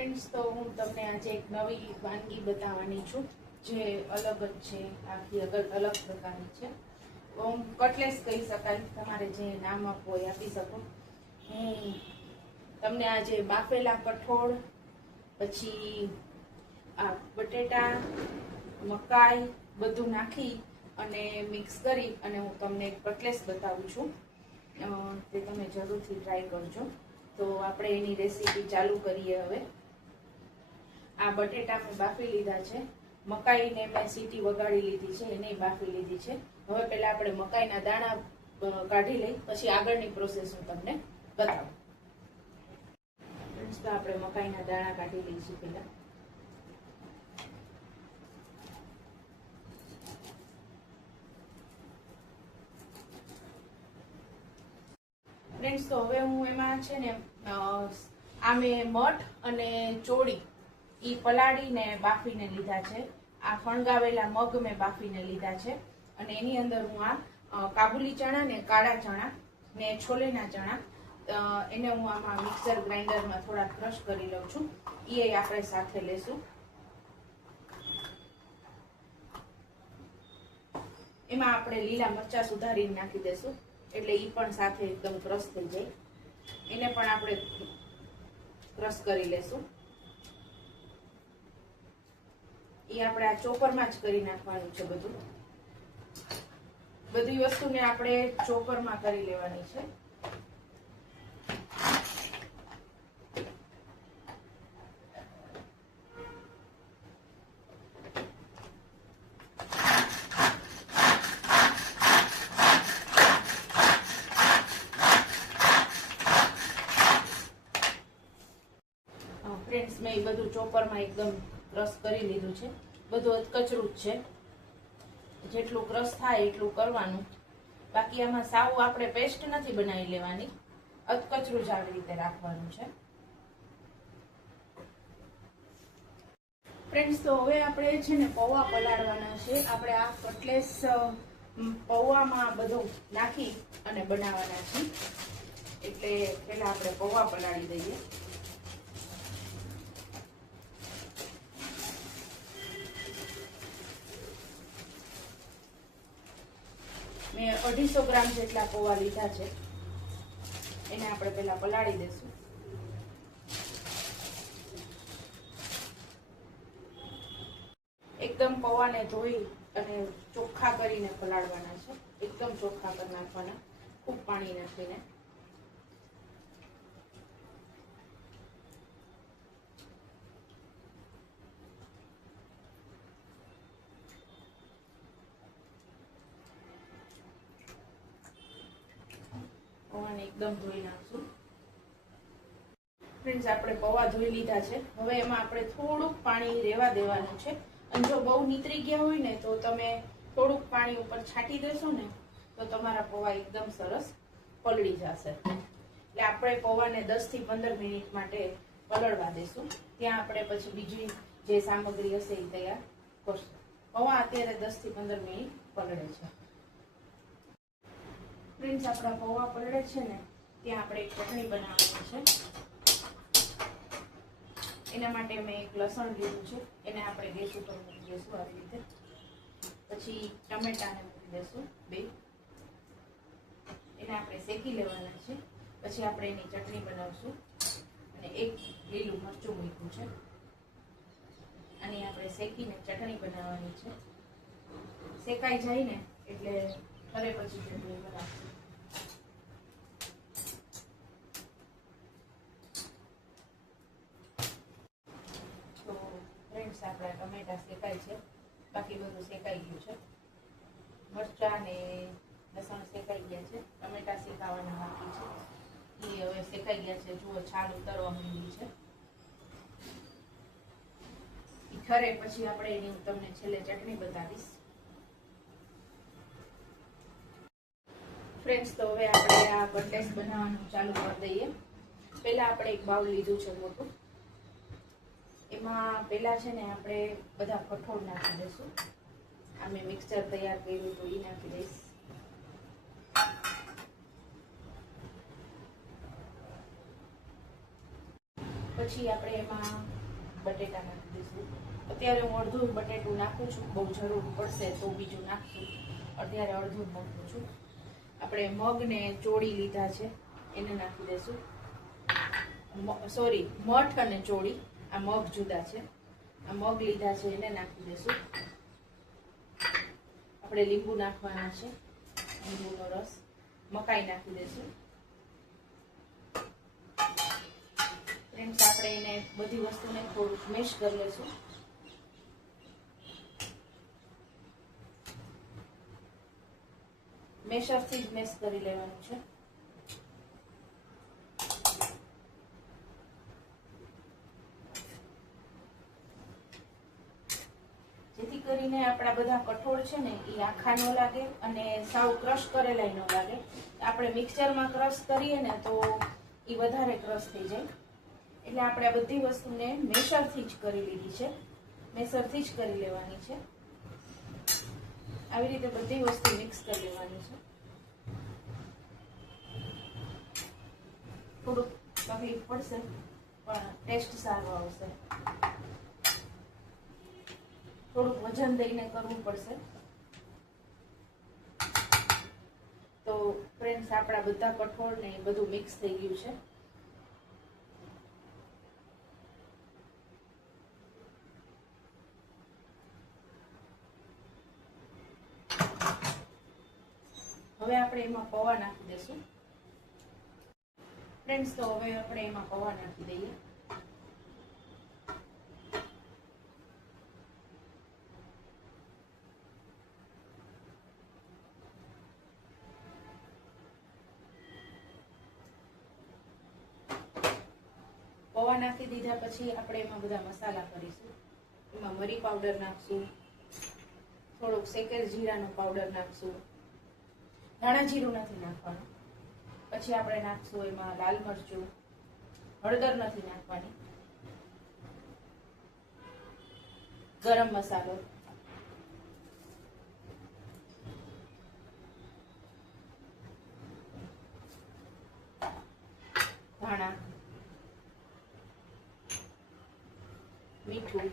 Friends, તો હું તમને આજે એક નવી વાનગી બતાવવાની છું જે અલગ જ છે, આખી અલગ પ્રકારની છે. કટલેસ કહી શકાય, તમારે જે નામ આપવું હોય આપી શકો. હું તમને આજે બાફેલા કઠોળ, પછી આ બટેટા, મકાઈ બધું નાખી અને મિક્સ કરી અને હું તમને એક કટલેસ બતાવું છું. તે તમે જરૂરથી ટ્રાય કરજો. તો આપણે એની રેસીપી ચાલુ કરીએ. હવે આ બટેટા મેં બાફી લીધા છે, મકાઈને મેં સીટી વગાડી લીધી છે, એને બાફી લીધી છે. હવે પહેલા આપણે મકાઈના દાણા કાઢી લઈ, પછી આગળની પ્રોસેસ હું તમને બતાવું. તો આપણે મકાઈના દાણા કાઢી લઈશું પહેલા. ફ્રેન્ડ્સ, તો હવે હું એમાં છે ને આ મેં મઠ અને ચોળી ઈ પલાળીને બાફીને લીધા છે. આ ફણગાવેલા મગ મેં બાફીને લીધા છે અને એની અંદર હું આ કાબુલી ચણા ને કાળા ચણા ને છોલેના ચણા એને હું આમાં મિક્સર ગ્રાઇન્ડરમાં થોડા ક્રશ કરી લઉં છું. એ આપણે સાથે લેશું. એમાં આપણે લીલા મરચા સુધારીને નાખી દેશું, એટલે ઈ પણ સાથે એકદમ ક્રશ થઈ જાય. એને પણ આપણે ક્રશ કરી લેશું. એ આપણે આ ચોપરમાં જ કરી નાખવાનું છે. બધી વસ્તુને આપણે ચોપરમાં કરી લેવાની છે. ફ્રેન્ડ્સ, મેં એ બધું ચોપરમાં એકદમ ક્રશ કરી લીધું છે. બધું અધકચરું જ છે. જેટલું ક્રશ થાય એટલું કરવાનું. બાકી આમાં સાવ આપણે પેસ્ટ નથી બનાવી લેવાની, અધકચરું જ આવી રીતે રાખવાનું છે. ફ્રેન્ડ્સ, તો હવે આપણે છે ને પૌવા પલાળવાના છે. આપણે આ કટલેસ પૌવામાં બધું નાખી અને બનાવવાના છે. એટલે પહેલા આપણે પૌવા પલાળી દઈએ. મેં 250 ગ્રામ જેટલા પૌવા લીધા છે. એને આપણે પહેલા પલાળી દેશું. એકદમ પૌવાને ધોઈ અને ચોખ્ખા કરીને પલાળવાના છે. એકદમ ચોખ્ખા કરી નાખવાના, ખૂબ પાણી નાખીને. પૌવાને એકદમ ધોઈ નાખશું. ફ્રેન્ડ્સ, આપણે પૌવા ધોઈ લીધા છે. હવે એમાં આપણે થોડુંક પાણી રહેવા દેવાનું છે. અને જો બહુ નીતરી ગયા હોય ને તો તમે થોડુંક પાણી ઉપર છાંટી દેશો ને તો તમારા પૌવા એકદમ સરસ પલળી જશે. એટલે આપણે પૌવાને 10 થી 15 મિનિટ માટે પલળવા દેશું. ત્યાં આપણે પછી બીજી જે સામગ્રી હશે એ તૈયાર કરશું. પૌવા અત્યારે 10 થી 15 મિનિટ પલળે છે. ફ્રેન્ડ્સ, આપણા પૌવા પલળે છે ને ત્યાં આપણે એક ચટણી બનાવવાની છે. એના માટે મેં એક લસણ લીધું છે. એને આપણે ગેસ ઉપર મૂકી દઈશું આવી રીતે. પછી ટમેટાને મૂકી દઈશું 2. એને આપણે શેકી લેવાના છે. પછી આપણે એની ચટણી બનાવશું. અને એક લીલું મરચું મૂક્યું છે. અને આપણે શેકીને ચટણી બનાવવાની છે. શેકાઈ જાય ને એટલે ઠરે પછી ચટણી બનાવશું. આપણા ટમેટા શેકાય છે, બાકી બધું શેકાઈ ગયું છે. મરચા ને લસણ શેકાઈ ગયા છે, ટમેટા શેકાવાના બાકી છે. એ હવે શેકાઈ ગયા છે. જુઓ, છાલ ઉતરવા માંડી છે. ઠરે પછી આપણે એની તમને છેલ્લે ચટણી બતાવીશ. ફ્રેન્ડ્સ, તો હવે આપણે આ કટલેસ બનાવવાનું ચાલુ કરી દઈએ. પહેલા આપણે એક બાઉલ લીધું છે મોટું. એમાં પહેલા છે ને આપણે બધા કઠોળ નાખી દઈશું. આ મેં મિક્સર તૈયાર કર્યું તો એ નાખી દઈશ. પછી આપણે એમાં બટેટા નાખી દઈશું. અત્યારે હું અડધું બટેટું નાખું છું, બહુ જરૂર પડશે તો બીજું નાખશું. અત્યારે અડધું નાખું છું. આપણે મગને ચોળી લીધા છે એને નાખી દઈશું. સોરી, મઠ અને ચોળી, આ મગ જુદા છે. આ મગ લીધા છે એને નાખી દઈશું. આપણે લીંબુ નાખવાના છે, લીંબુનો રસ. મકાઈ નાખી દઈશું. ફ્રેન્ડ્સ, આપણે એને બધી વસ્તુને થોડુંક મેશ કરી લઈશું. મેશરથી જ મેશ કરી લેવાનું છે. જેથી કરીને આપણા બધા કઠોળ છે ને એ આખા ન લાગે અને સાવ ક્રશ કરેલા ન લાગે. આપણે મિક્સચરમાં ક્રશ કરીએ ને તો એ વધારે ક્રશ થઈ જાય. એટલે આપણે આ બધી વસ્તુને મેશરથી જ કરી લીધી છે, મેશરથી જ કરી લેવાની છે. આવી રીતે બધી વસ્તુ મિક્સ કરી લેવાની છે. થોડુંક તકલીફ પડશે પણ ટેસ્ટ સારો આવશે. થોડુંક વજન દઈને કરવું પડશે. તો ફ્રેન્ડ્સ, આપણા બધા કઠોળ ને બધું મિક્સ થઈ ગયું છે. હવે આપણે એમાં પૌવા નાખી દઈશું. ફ્રેન્ડ્સ, તો હવે આપણે એમાં પૌવા નાખી દઈએ. પૌવા નાખી દીધા પછી આપણે એમાં બધા મસાલા કરીશું. એમાં મરી પાવડર નાખશું, થોડોક શેકેલ જીરાનો પાવડર નાખશું. ધાણા જીરું નથી નાખવાનું. પછી આપણે નાખશું એમાં લાલ મરચું, હળદર નથી નાખવાની, ગરમ મસાલો, ધાણા, મીઠું,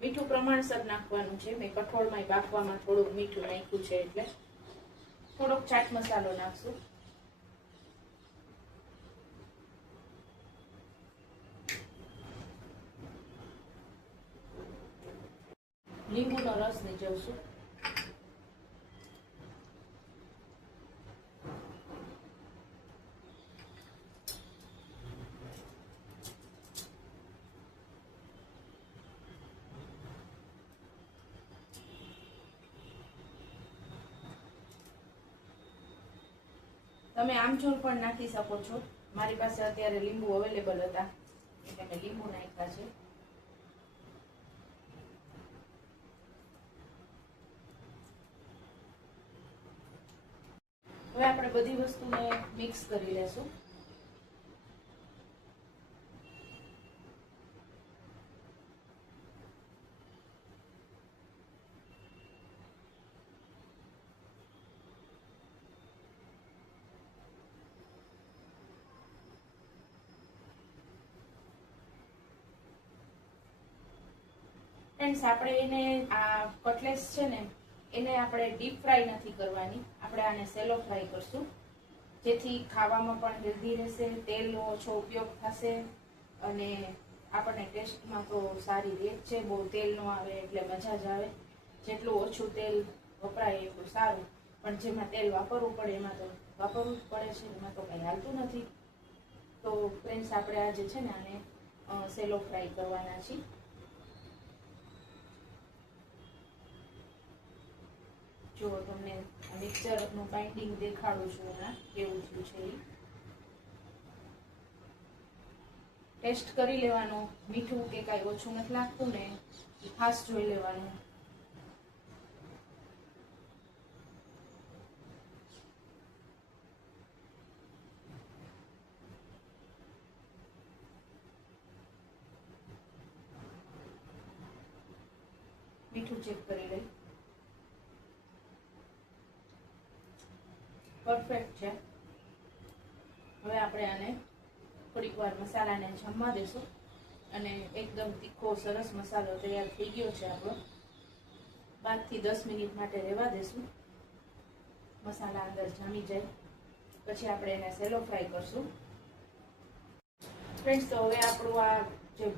મીઠું પ્રમાણસર નાખવાનું છે. મેં કઠોળમાં બાફવામાં થોડુંક મીઠું નાખ્યું છે એટલે થોડોક ચાટ મસાલો નાખશું. લીંબુનો રસ નીચવશું. તમે આમચૂર પણ નાખી શકો છો. મારી પાસે અત્યારે લીંબુ અવેલેબલ હતા એટલે મેં લીંબુ નાખ્યા છે. હવે આપણે બધી વસ્તુને મિક્સ કરી લેશું. ફ્રેન્ડ્સ, આપણે એને આ કટલેસ છે ને એને આપણે ડીપ ફ્રાય નથી કરવાની. આપણે આને સેલો ફ્રાય કરશું, જેથી ખાવામાં પણ હેલ્ધી રહેશે, તેલનો ઓછો ઉપયોગ થશે અને આપણને ટેસ્ટમાં તો સારી રહે છે. બહુ તેલ ન આવે એટલે મજા જ આવે. જેટલું ઓછું તેલ વપરાય એટલું સારું. પણ જેમાં તેલ વાપરવું પડે એમાં તો વાપરવું જ પડે છે, એમાં તો કંઈ હાલતું નથી. તો ફ્રેન્ડ્સ, આપણે આજે છે ને આને સેલો ફ્રાય કરવાના છીએ. જો તમને મિક્સરનું બાઇન્ડિંગ દેખાડું છું હમણાં કેવું થયું છે. ટેસ્ટ કરી લેવાનો, મીઠું કે કાંઈ ઓછું નથી લાગતું ને એ ખાસ જોઈ લેવાનું. મીઠું ચેક કરી લઈ. પરફેક્ટ છે. હવે આપણે આને થોડીક વાર મસાલાને જમવા દેશું અને એકદમ તીખો સરસ મસાલો તૈયાર થઈ ગયો છે આપણો. 5 થી 10 મિનિટ માટે રહેવા દેશું. મસાલા અંદર જામી જાય પછી આપણે એને સેલો ફ્રાય કરશું. ફ્રેન્ડ્સ, તો હવે આપણું આ જે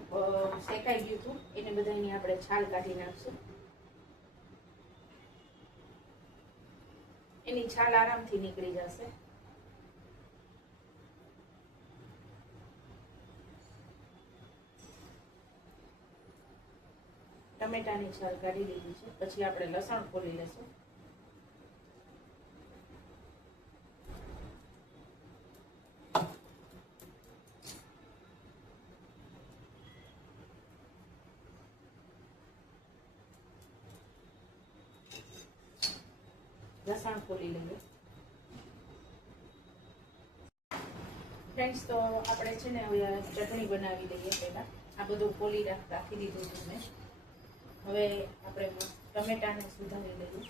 શેકાઈ ગયું હતું એને બધાની આપણે છાલ કાઢી નાખશું. એની છાલ આરામથી નીકળી જશે. ટમેટાની છાલ કાઢી લીધી છે. પછી આપણે લસણ ફોલી લેશું. લસણ ફોલી લઈએ. ફ્રેન્ડ્સ, તો આપણે છે ને હવે ચટણી બનાવી લઈએ. પહેલા આ બધું ફોલી રાખી દીધું છે મેં. હવે આપણે ટમેટાને સુધારી લઈએ.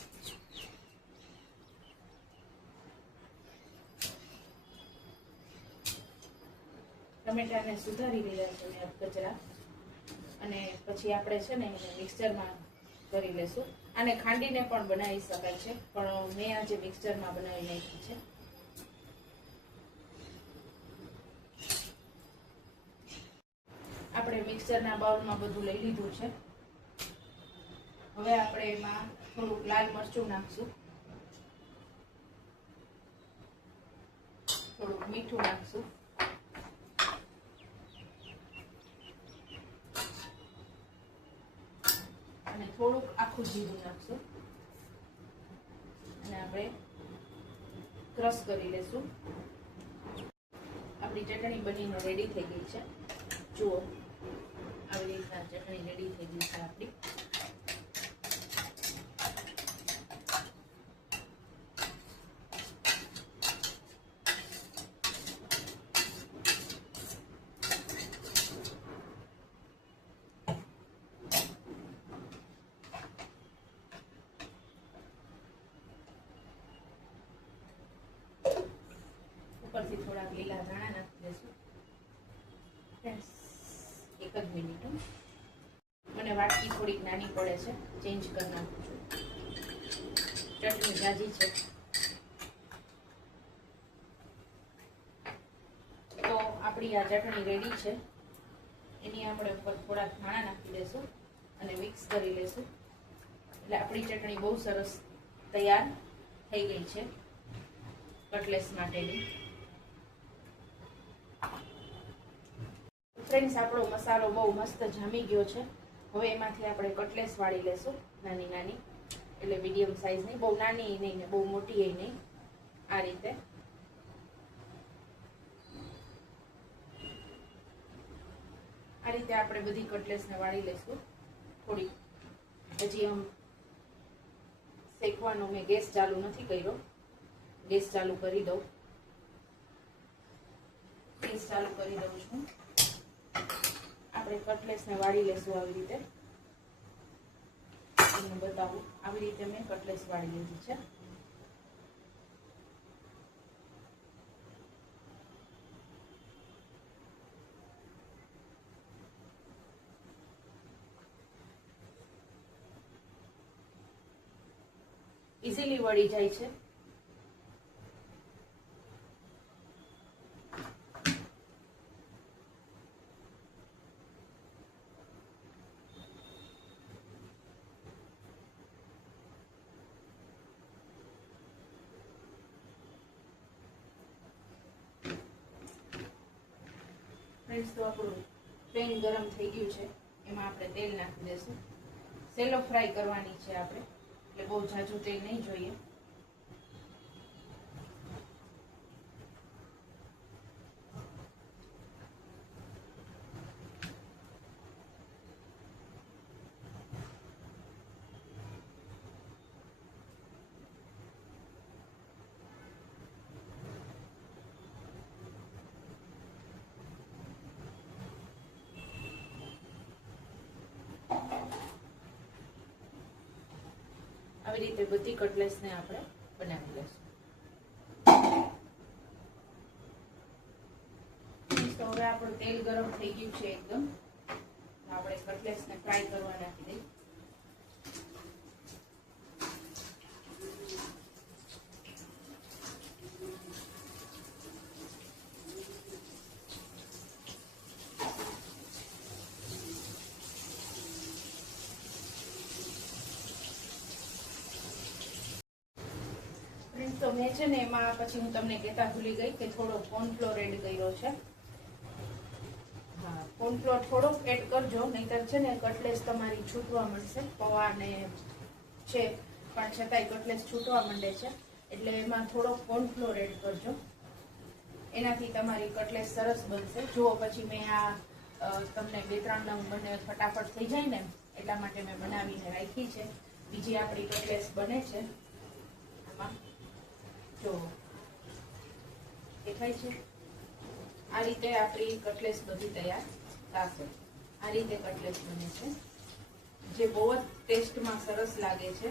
ટમેટાને સુધારી લીધા છે મેં કચરા. અને પછી આપણે છે ને એને મિક્સચરમાં કરી લેશું. આને ખાંડીને પણ બનાવી શકાય છે, પણ મેં આજે મિક્સચરમાં બનાવી નાખી છે. આપણે મિક્સચરના બાઉલમાં બધું લઈ લીધું છે. હવે આપણે એમાં થોડુંક લાલ મરચું નાખશું, થોડુંક મીઠું નાખશું, અને થોડુંક આખું જીરું નાખશું અને આપણે ક્રશ કરી લેશું. આપણી ચટણી બનીને રેડી થઈ ગઈ છે. જુઓ, આવી રીતના ચટણી રેડી થઈ ગઈ છે આપણી. ઉપરથી થોડાક લીલા ધાણા નાખી દઈશું. એક જ મિનિટ, મને વાટકી થોડીક નાની પડે છે, ચેન્જ કરી નાખું છું. ચટણી જાજી છે તો આપણી આ ચટણી રેડી છે. એની આપણે ઉપર થોડાક ધાણા નાખી દઈશું અને મિક્સ કરી લેશું. એટલે આપણી ચટણી બહુ સરસ તૈયાર થઈ ગઈ છે કટલેસ માટેની. ફ્રેન્ડ્સ, આપણો મસાલો બહુ મસ્ત જામી ગયો છે. હવે એમાંથી આપણે કટલેસ વાળી લેશું, નાની નાની, એટલે મીડિયમ સાઈઝની, બહુ નાની નહીં ને બહુ મોટી નહીં, આ રીતે. આ રીતે આપણે બધી કટલેસને વાળી લેશું. થોડી હજી આમ શેકવાનો મેં ગેસ ચાલુ નથી કર્યો. ગેસ ચાલુ કરી દઉં. ગેસ ચાલુ કરી દઉં છું. આપણે કટલેસને વાળી લેશું આવી રીતે. તમને બતાવું, આવી રીતે મેં કટલેસ વાળી લીધી છે. ઇઝીલી વળી જાય છે. ફ્રેન્ડ્સ, તો આપણું પેન ગરમ થઈ ગયું છે. એમાં આપણે તેલ નાખી દઈશું. સેલો ફ્રાય કરવાની છે આપણે, એટલે બહુ ઝાઝું તેલ નહીં જોઈએ. આવી રીતે બધી કટલેસને આપણે બનાવી લઈશું. આપણું તેલ ગરમ થઈ ગયું છે એકદમ. આપણે કટલેસને ફ્રાય કરવા નાખી દઈએ. તો મેં છે ને એમાં પછી હું તમને કહેતા ભૂલી ગઈ કે થોડો કોર્નફ્લોર એડ કર્યો છે. હા, કોર્નફ્લોર થોડોક એડ કરજો, નહીંતર છે ને કટલેસ તમારી છૂટવા મળશે. પૌવા ને છે પણ છતાંય કટલેસ છૂટવા માંડે છે, એટલે એમાં થોડોક કોર્નફ્લોર એડ કરજો. એનાથી તમારી કટલેસ સરસ બનશે. જુઓ, પછી મેં આ તમને 2-3 નંગ બને ફટાફટ થઈ જાય ને એટલા માટે મેં બનાવીને રાખી છે. બીજી આપણી કટલેસ બને છે. આમાં જો દેખાય છે, આ રીતે આપણી કટલેસ બધી તૈયાર થશે. આ રીતે કટલેસ બને છે, જે બહુ જ ટેસ્ટમાં સરસ લાગે છે.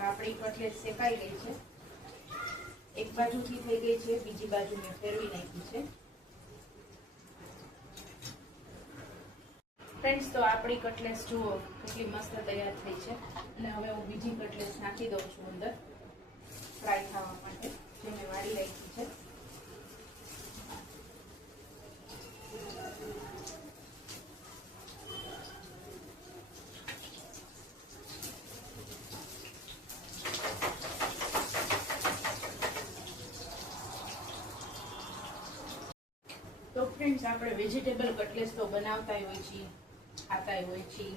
આપણી કટલેસ શેકાઈ ગઈ છે, એક બાજુથી થઈ ગઈ છે, બીજી બાજુ મેં ફેરવી નાખી છે. ફ્રેન્ડ્સ, તો આપણી કટલેસ જુઓ કેટલી મસ્ત તૈયાર થઈ છે. અને હવે હું બીજી કટલેસ નાખી દઉં છું અંદર ફ્રાય થવા માટે, જે મેં વાળી રાખી છે. તો ફ્રેન્ડ્સ, આપણે વેજીટેબલ કટલેસ તો બનાવતા હોય છીએ, ખાતા હોય છીએ,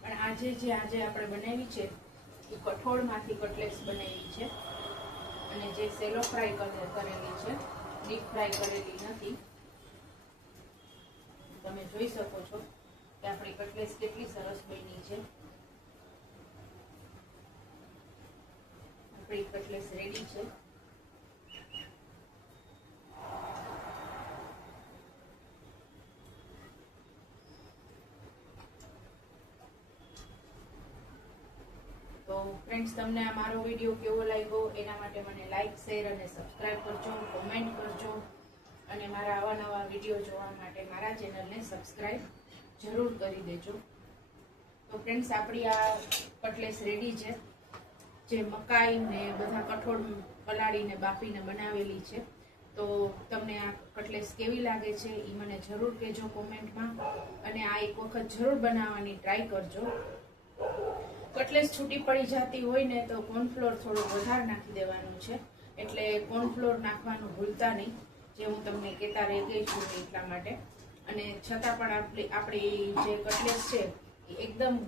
પણ આજે આપણે બનાવી છે એ કઠોળમાંથી કટલેસ બનાવી છે. અને જે સેલો ફ્રાય કરેલી છે, ડીપ ફ્રાય કરેલી નથી. તમે જોઈ શકો છો કે આપણી કટલેસ કેટલી સરસ બની છે. આપણી કટલેસ રેડી છે. તો ફ્રેન્ડ્સ, તમને આ મારો વિડીયો કેવો લાગ્યો એના માટે મને લાઈક, શેર અને સબસ્ક્રાઇબ કરજો, કોમેન્ટ કરજો. અને મારા આવા નવા વિડીયો જોવા માટે મારા ચેનલને સબસ્ક્રાઇબ જરૂર કરી દેજો. તો ફ્રેન્ડ્સ, આપણી આ કટલેસ રેડી છે, જે મકાઈ ને બધા કઠોળ પલાળીને બાફીને બનાવેલી છે. તો તમને આ કટલેસ કેવી લાગે છે એ મને જરૂર કહેજો કોમેન્ટમાં. અને આ એક વખત જરૂર બનાવવાની ટ્રાય કરજો. કટલેસ છૂટી પડી જતી હોય ને તો કોર્નફ્લોર થોડો વધારે નાખી દેવાનું છે, એટલે કોર્નફ્લોર નાખવાનું ભૂલતા નહીં, જે હું તમને કહેતા રહી ગઈ છું એટલા માટે. અને છતાં પણ આપણી જે કટલેસ છે એ એકદમ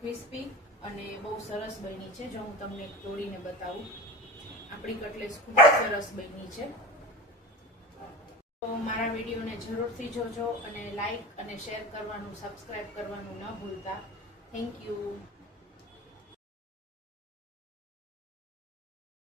ક્રિસ્પી અને બહુ સરસ બની છે. જો હું તમને તોડીને બતાવું, આપણી કટલેસ ખૂબ સરસ બની છે. તો મારા વિડીયોને જરૂરથી જોજો અને લાઈક અને શેર કરવાનું, સબસ્ક્રાઇબ કરવાનું ન ભૂલતા. Thank you.